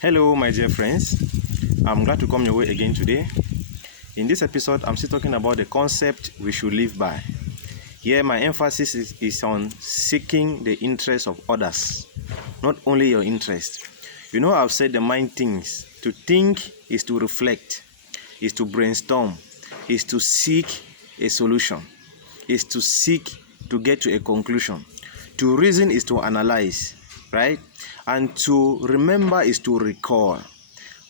Hello, my dear friends. I'm glad to come your way again today. In this episode, I'm still talking about the concept we should live by. Here, my emphasis is on seeking the interest of others, not only your interest. You know, I've said the mind thinks. To think is to reflect, is to brainstorm, is to seek a solution, is to seek to get to a conclusion. To reason is to analyze, right? And to remember is to recall.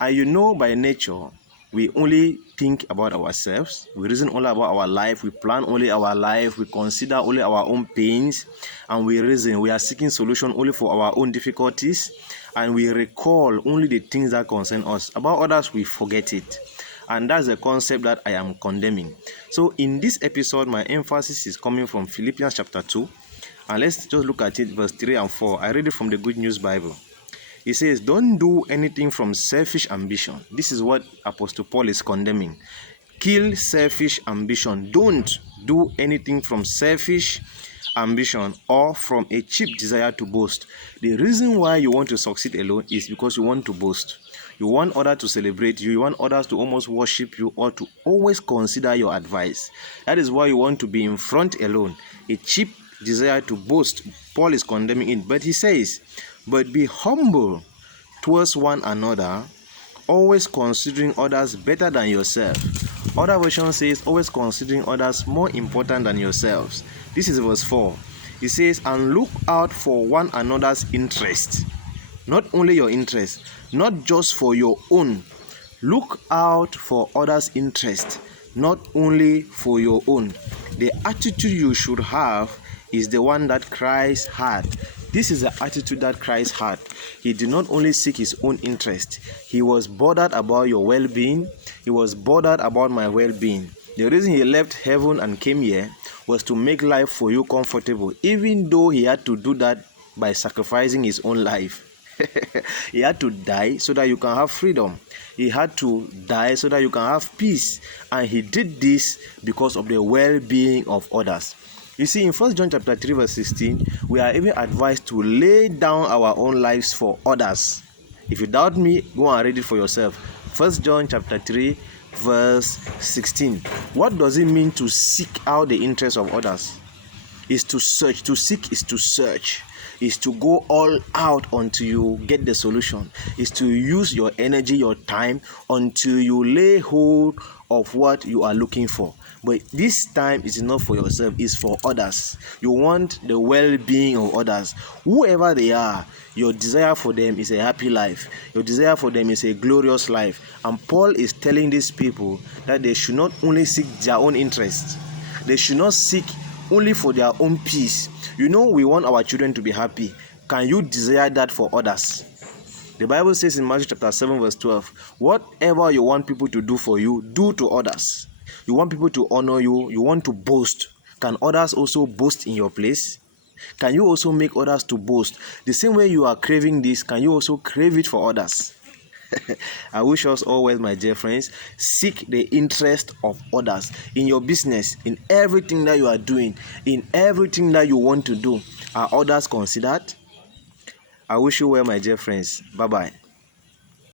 And you know, by nature, we only think about ourselves. We reason only about our life. We plan only our life. We consider only our own pains. And we reason. We are seeking solution only for our own difficulties. And we recall only the things that concern us. About others, we forget it. And that's the concept that I am condemning. So in this episode, my emphasis is coming from Philippians chapter 2. And let's just look at it, verse 3 and 4. I read it from the Good News Bible. It says, don't do anything from selfish ambition. This is what Apostle Paul is condemning. Kill selfish ambition. Don't do anything from selfish ambition or from a cheap desire to boast. The reason why you want to succeed alone is because you want to boast. You want others to celebrate you. You want others to almost worship you or to always consider your advice. That is why you want to be in front alone. A cheap desire to boast. Paul is condemning it. But he says, but be humble towards one another, always considering others better than yourself. Other version says, always considering others more important than yourselves. This is verse 4. It says, and look out for one another's interest. Not only your interest, not just for your own. Look out for others' interest, not only for your own. The attitude you should have is the one that Christ had. This is the attitude that Christ had. He did not only seek his own interest. He was bothered about your well-being. He was bothered about my well-being. The reason he left heaven and came here was to make life for you comfortable, even though he had to do that by sacrificing his own life. He had to die so that you can have freedom. He had to die so that you can have peace. And he did this because of the well-being of others. You see, in 1 John chapter 3 verse 16, we are even advised to lay down our own lives for others. If you doubt me, go and read it for yourself. 1 John chapter 3 verse 16. What does it mean to seek out the interests of others? Is to search. To seek is to search. Is to go all out until you get the solution. Is to use your energy, your time, until you lay hold of what you are looking for. But this time is not for yourself, it's for others. You want the well-being of others. Whoever they are, your desire for them is a happy life. Your desire for them is a glorious life. And Paul is telling these people that they should not only seek their own interests. They should not seek only for their own peace. You know, we want our children to be happy. Can you desire that for others? The Bible says in Matthew chapter 7 verse 12, whatever you want people to do for you, do to others. You want people to honor you. You want to boast. Can others also boast in your place? Can you also make others to boast? The same way you are craving this, can you also crave it for others? I wish us all well, my dear friends. Seek the interest of others in your business, in everything that you are doing, in everything that you want to do. Are others considered? I wish you well, my dear friends. Bye-bye.